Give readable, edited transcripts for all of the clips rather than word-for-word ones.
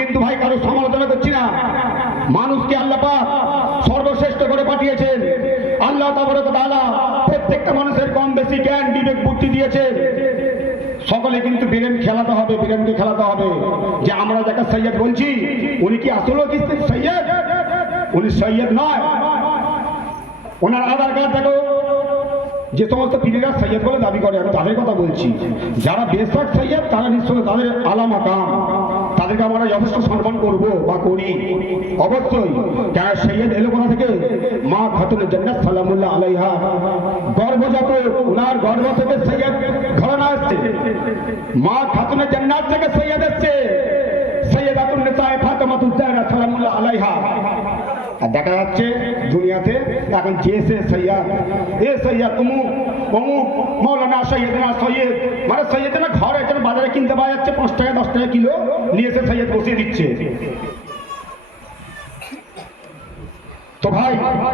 কিন্তু ভাই কারো সমালোচনা করছি না। মানুষকে আল্লাহ পাক সর্বশ্রেষ্ঠ করে পাঠিয়েছেন। আল্লাহ তাবারক ওয়া তাআলা প্রত্যেকটা মানুষের কম বেশি জ্ঞান বিবেক বুদ্ধি দিয়েছেন। সকলে কিন্তু ব্রেন খেলাতে হবে, ব্রেনকে খেলাতে হবে। যে আমরা যাকে সৈয়দ বলছি উনি কি আসলে কি সৈয়দ? উনি সৈয়দ নয়। ওনার আধার কার্ড দেখো, যে সমস্ত পীরেরা সৈয়দ বলে দাবি করে, আমি তাদের কথা বলছি। যারা বেশক সৈয়দ তারা নিশ্চয় তাদের আলা মাকাম, তাদেরকে আমরা যথেষ্ট সম্মান করব বা করি অবশ্যই। কেন সৈয়দ এলো কোথা থেকে? মা খাতুন জান্নাত সালামুল্লাহ আলাইহা গর্ভজাত, ওনার গর্ভ থেকে সৈয়দ ঘরানা আসছে। মা খাতুন জান্নাত থেকে সৈয়দ এসছে, সৈয়দাতুন নিসা ফাতেমাতুজ জাহরা সালামুল্লাহ আলাইহা। আর দেখা যাচ্ছে দুনিয়াতে এখন যে সে সৈয়দ, এ সৈয়দ অমুক অমুক মৌলানা সৈয়দনা সৈয়দ, মানে সৈয়দনা ঘর এখানে বাজারে কিনতে পাওয়া যাচ্ছে 5 টাকা 10 টাকা কিলো, নিয়ে এসে সৈয়দ বসিয়ে দিচ্ছে। তো ভাই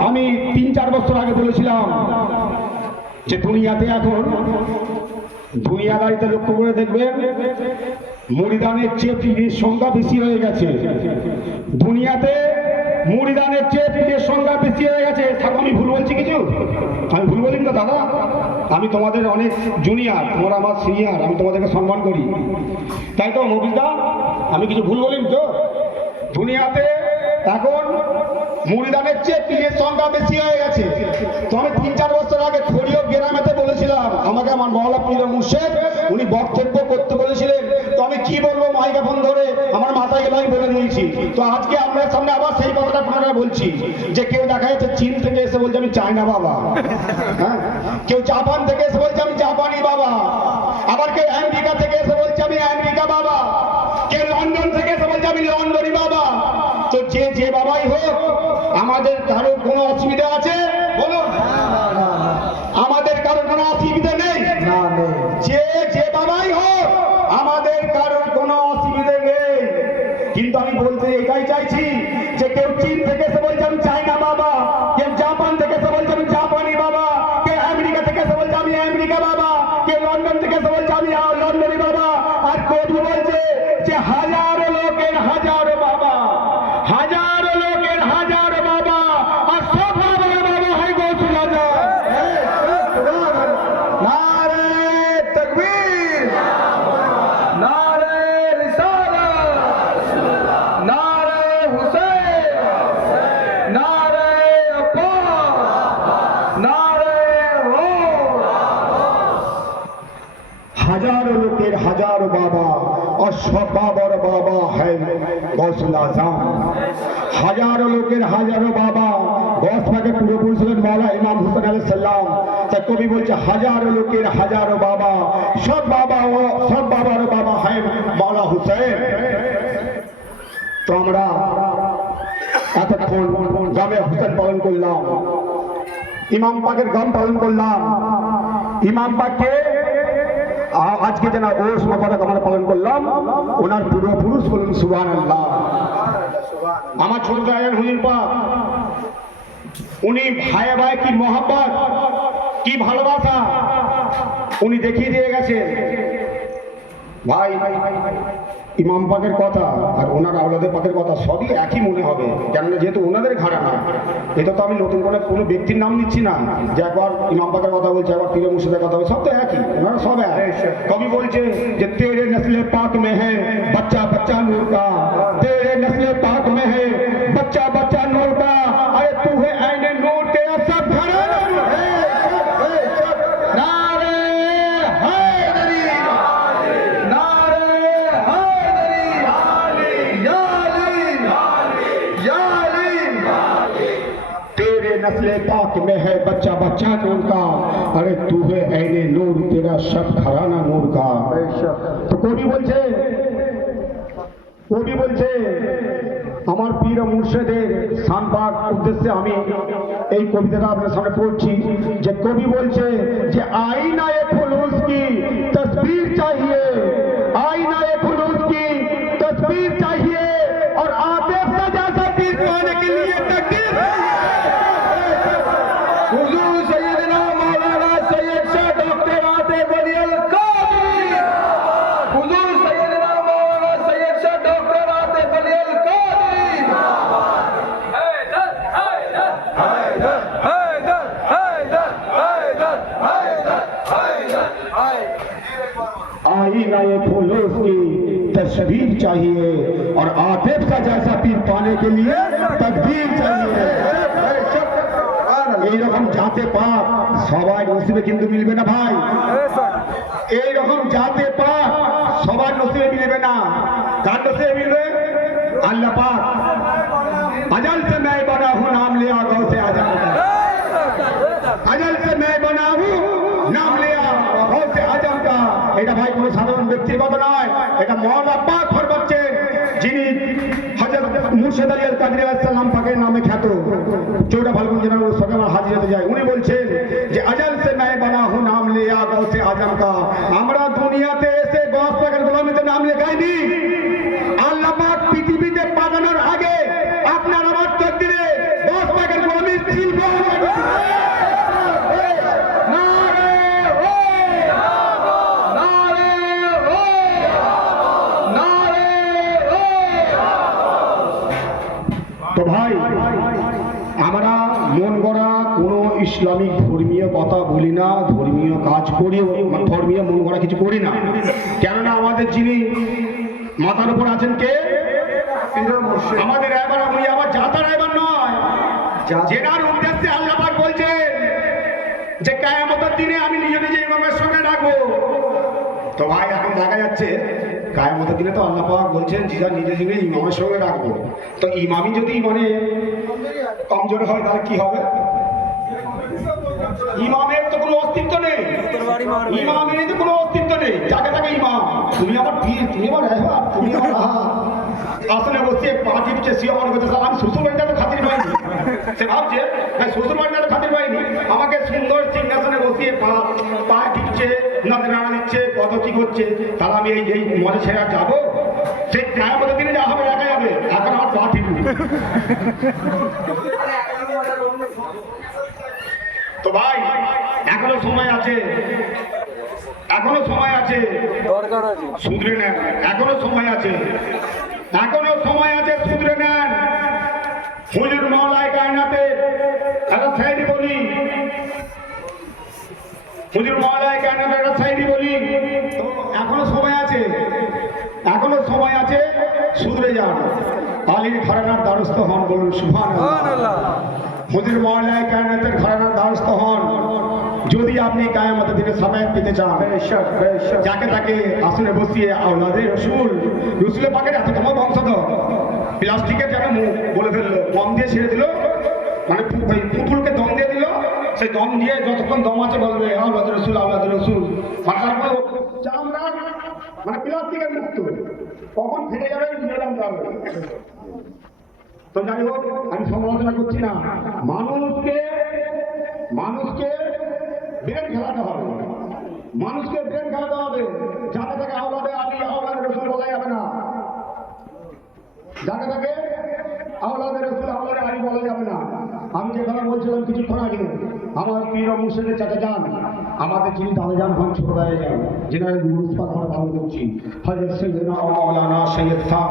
আমি 3-4 বছর আগে বলেছিলাম যে দুনিয়াতে এখন দুনিয়াদারিতে লক্ষ্য করে দেখবেন মুরিদানের চেয়ে পীরের সংখ্যা বেশি হয়ে গেছে। দুনিয়াতে মুরিদানের চেয়ে পীরের সংখ্যা বেশি হয়ে গেছে। আমি ভুল বলছি কিছু? আমি ভুল বলি না দাদা, আমি তোমাদের অনেক জুনিয়র, তোমরা আমার সিনিয়র, আমি তোমাদেরকে সম্মান করি, তাই তো মফিজদা? আমি কিছু ভুল বলিনি তো? দুনিয়াতে এখন মুরিদানের চেয়ে পীরের সংখ্যা বেশি হয়ে গেছে। তো আমি 3-4 বছর আগে খড়িও গ্রামেতে বলেছিলাম, আমাকে আমার মওলা পীর মুর্শিদ উনি বক্তব্য করতে বলেছিলেন। তো আমি কি বলবো মাইক্রোফোন ধরে আমার মাথায় গেলে আমি বলে দিয়েছি। তো আজকে আপনার সামনে আবার সেই কথাটা আপনারা বলছি যে কেউ দেখা যাচ্ছে চীন থেকে এসে বলছে আমি চায়না বাবা, হ্যাঁ, কেউ জাপান থেকে এসে বলছে আমি জাপানি বাবা, আবার কেউ আমেরিকা থেকে এসে বলছে আমি আমেরিকা বাবা, কেউ লন্ডন থেকে এসে বলছে আমি লন্ডনী বাবা। তো যে যে বাবাই হোক, আমাদের কারোর কোনো অসুবিধা আছে বলুন? আমাদের কারোর কোনো অসুবিধা নেই। যে যে বাবাই হোক আমাদের কারোর কোনো অসুবিধা নেই। কিন্তু আমি বলতে এটাই চাইছি যে কেউ চীন থেকে এসে বলছে আমি চায়না বাবা, কেউ জাপান থেকে এসে বলছে আমি জাপানি বাবা, কেউ আমেরিকা থেকে এসে বলছে আমি আমেরিকা বাবা, কেউ লন্ডন থেকে এসে বলছে আমি লন্ডনী বাবা। আর কবি বলছে যে হাজারো লোকের হাজারো বাবা, হাজারো লোকের হাজারো বাবা, আর সব বাবা বাবা হয় গৌসুল আজম। নারে তাকবীর, নারে রিসালাত, নারে হুসেন, নারে আব্বাস, নারে রূহ। হাজারো লোকের হাজারো বাবা और सब बाबर बाबा है गौसुल आजम। হাজারো লোকের হাজারো বাবা, গৌস পাকের পূর্বপুরুষ হলেন মওলা ইমাম হুসেন আলাইহিস সালাম। তাই কবি বলছে হাজারো লোকের হাজারো বাবা, সব বাবা ও সব বাবার বাবা হয় মওলা হুসেন। তো আমরা এতক্ষণ গামে হুসেন পালন করলাম, ইমাম পাকের গাম পালন করলাম। ইমাম পাককে আজকে যেন ওস মোবারক আমরা পালন করলাম, ওনার পূর্বপুরুষ বলুন সুবহানাল্লাহ। আমার ছোট ভাইয়ের হুজুর পাক উনি ভাই ভাই কি মহব্বত, কি ভালোবাসা উনি দেখিয়ে দিয়ে গেছেন। ভাই ইমাম পাকের কথা আর ওনার আওলাদের পাকের কথা সবই একই মনে হবে, কেননা যেহেতু ওনাদের ঘরানা। এটা তো আমি নতুন করে কোনো ব্যক্তির নাম নিচ্ছি না যে একবার ইমাম পাকের কথা বলছে, একবার পীর মুর্শিদের কথা বলছে, সব তো একই, ওনারা সব এক। কবি বলছে যে তেরে নসলে পাক মে হ্যায় বাচ্চা বাচ্চা নূর কা, তেরে নসলে পাক মে হ্যায় বাচ্চা বাচ্চা নূর কা, আরে তু হে আইনে নূর তেরা সব ঘরানা নূর হে। নারে হায়দারি, নারে হায়দারি, या अली, तेरे नस्ले पाक में है बच्चा बच्चा नूर का, अरे तू है ऐने नूर तेरा सब घराना नूर का। तो कवि বলছে আমার পীর মুর্শিদের শানবাগ উদ্দেশ্যে আমি এই কবিতাটা আপনার সামনে পড়ছি। যে কবি বলছে যে আইনা এ ফুলুস কি তসবির चाहिए, आईना ए फुलूस की तस्वीर चाहिए, और आते सजा तस्वीर पाने के लिए तकदीर हुजूर सैयदना मौलाना सैयद शाह डॉक्टर आतिफ अली अल-कादरी, हुजूर सैयदना मौलाना सैयद शाह डॉक्टर आतिफ शबीर चाहिए और आतिफ का जैसा पीर पाने के लिए तकदीर चाहिए। এইরকম জাতে পাক সবাই নসিবে কিন্তু মিলবে না ভাই, এইরকম জাতে পাক সবার নসিবে মিলবে না। কার নসিবে মিলবে? আল্লাহ পাক। अजल से मैं बना हूँ नाम लिया गौ से आजम का, अजल से मैं बना हूँ नाम लिया गौ से आजम का। এটা ভাই কোনো সাধারণ ব্যক্তির কথা নয়, এটা মওলানা পাক ফরমাচ্ছেন, যিনি হযরত মুর্শিদ আলী আল কাদরি আলাইহিস সালাম পাকের নামে খ্যাত। 14 ফাল্গুন জেনার সকালে হাজির হতে যায়, উনি বলছেন যে अजल से मैं बना हूँ नाम लिया गौ से आजम का। আমরা দুনিয়াতে এসে গস পাকের গোলামিতে নাম লেখাইনি। আল্লাহ পাক পৃথিবীতে পাঠানোর আগে আপনার আমার তকদিরে গস পাকের গোলামির ছিল। তো ভাই আমরা মন গড়া কোনো ইসলামিক ধর্মীয় কথা বলি না, ধর্মীয় কাজ করি, ধর্মীয় মন গড়া কিছু করি না। কেননা আমাদের যিনি মাথার উপর আছেন কে? আমাদের রায়বার, উনি আবার জাতা রায়বার নয়, যেনার উদ্দেশ্যে আল্লাহ পাক বলছেন যে কিয়ামতের দিনে আমি নিজে নিজে ইমামের সঙ্গে রাখবো। তো ভাই এখন দেখা যাচ্ছে কিয়ামতের দিনে তো আল্লাহ পাক বলছেন যে নিজে নিজে ইমামের সঙ্গে রাখবো। তো ইমামই যদি মানে কমজোর হয় তাহলে কি হবে? ইমামের তো কোনো অস্তিত্ব নেই, ইমামের তো কোনো অস্তিত্ব নেই। যাকে তাকে ইমাম, তুমি আমার পীর, তুমি আমার রায়বার, তুমি আমার আসলে বসে পা টিপছে, সে আমার কথা আমি শ্বশুর বাড়িটা তো খাতির পাইনি। সে ভাবছে শ্বশুর বাড়িটা তো খাতির পাইনি, আমাকে সুন্দর সিংহাসনে বসিয়ে পা টিপছে, নাতে নাড়া দিচ্ছে, কত কি করছে, তাহলে আমি এই মনে ছেড়ে যাবো? সেই কিয়ামতের দিনে যা হবে দেখা যাবে, এখন আমার পা টিপবে। তো ভাই এখনো সময় আছে, এখনো সময় আছে, শুধরে নেন, এখনো সময় আছে, এখনো সময় আছে, শুধরে নেন। হুজুর মাওলায়ে কায়নাতের একটা শায়রি বলি, হুজুর মাওলায়ে কায়নাতের একটা শায়রি বলি। তো এখনো সময় আছে, এখনো সময় আছে, শুধরে যান। আলীর ঘরানার দ্বারস্থ হন, বলুন সুবহানাল্লাহ। হুজুর মাওলায়ে কায়নাতের ঘরানার দ্বারস্থ হন যদি আপনি কিয়ামতের দিনে সাফায়াত পেতে চান। যাকে তাকে আসলে বসিয়ে আওলাদে রসুল, রসুলের পাকের এততম বংশধর, প্লাস্টিকের যেন মুখ বলে ফেললো, দম দিয়ে ছেড়ে দিল, মানে পুতুলকে দম দিয়ে দিল, সেই দম দিয়ে যতক্ষণ দম আছে বলবে আওলাদে রসুল, আওলাদে রসুল। তারপরে চামড়া মানে প্লাস্টিকের মুক্ত, কখন ফেটে যাবে নিজে জানতে হবে। তো যাই হোক, আমি সমালোচনা করছি না, মানুষকে ব্রেন খেলাতে হবে, মানুষকে ব্রেন খেলাতে হবে। যাকে তাকে আওলাদে আলী, আওলাদে রসুল বলা যাবে না, যাকে তাকে আওলাদে রসুল, আওলাদে আলী বলা যাবে না। আমি যে কথা বলছিলাম কিছুক্ষণ আগে, আমার পীর ও মুর্শিদের চাচা যান, আমাদের যিনি দাদা যান হন ছোট দাদা যান, যেনার গুরুস্পাত আমরা পালন করছি, হযরত সৈয়দনা ও মাওলানা সৈয়দ শাহ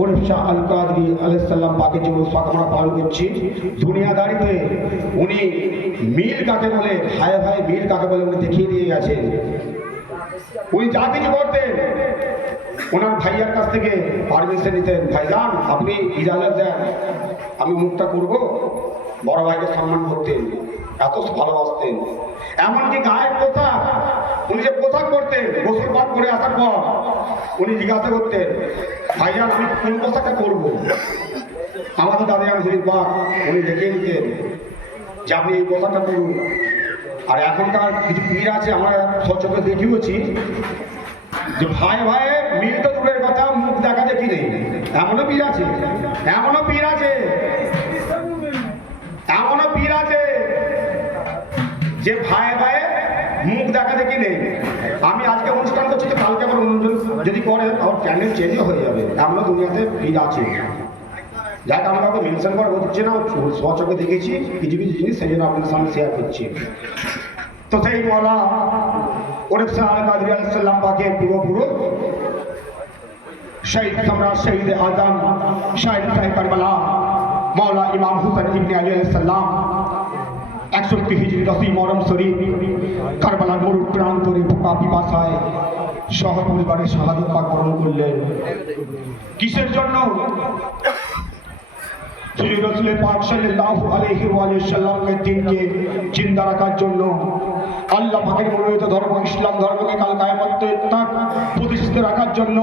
ওরফ শাহ আল কাদরি আলাইহিস সালাম পাকের যে উরুসপাক আমরা পালন করছি। দুনিয়াদারিতে উনি মিল কাকে বলে, ভাই ভাই মিল কাকে বলে উনি দেখিয়ে দিয়ে গেছেন। উনি যা কিছু করতেন ওনার ভাইয়ার কাছ থেকে পারমিশন নিতেন, ভাইজান আপনি ইজাজত দেন, আমি মুখটা করবো। বড় ভাইকে সম্মান করতেন, এত ভালোবাসতেন। এমনকি গায়ের পোশাক, উনি যে পোশাক করতেন গোসল পাক করে আসার পর উনি জিজ্ঞাসা করতেন, ভাইজান আমি কোন পোশাকটা করবো? আমাদের দাদিয়ান শরীফ পাক উনি দেখিয়ে দিতেন যে আপনি এই পোশাকটা করুন। আর এখনকার কিছু পীর আছে, আমরা সচক্ষে দেখিয়েছি যে ভাই ভাই মিল তো দূরের কথা, মুখ দেখা দেখি নেই। এমনও পীর আছে, এমনও পীর আছে, এমনও পীর আছে যে ভাই ভাই মুখ দেখা দেখি নেই। আমি আজকে অনুষ্ঠান করছি, তো কালকে আবার অনুষ্ঠান যদি করে আমার চ্যানেল চেঞ্জও হয়ে যাবে। এমনও দুনিয়াতে পীর আছে। যাক আমরা ওকে মেনশন করা হচ্ছে না, সচকে দেখেছি কিছু কিছু জিনিস, সেই জন্য আপনাদের সামনে শেয়ার করছি। তো সেই মওলা ওরফ শাহ আল কাদরি আলাইহিস সালাম পাকের পূর্বপুরুষ শহীদ সম্রাট, শহীদ আজম, শহীদ শাহ কারবালা মওলা ইমাম হুসেন ইবনে আলী আলাইহিস সালাম 61 হিজরি 10 মুহররম শরীফ কারবালার মরু প্রান্তরে বুকা পিপাসায় সহ পরিবারের শাহাদাত পাক বরণ করলেন। কিসের জন্য? শ্রী রাসূল পাক সাল্লাল্লাহু আলাইহি ওয়া সাল্লামের দিনকে জিন্দা রাখার জন্য, আল্লাহ পাকের মনোনীত ধর্ম ইসলাম ধর্মকে কাল কিয়ামত তক প্রতিষ্ঠিত রাখার জন্য।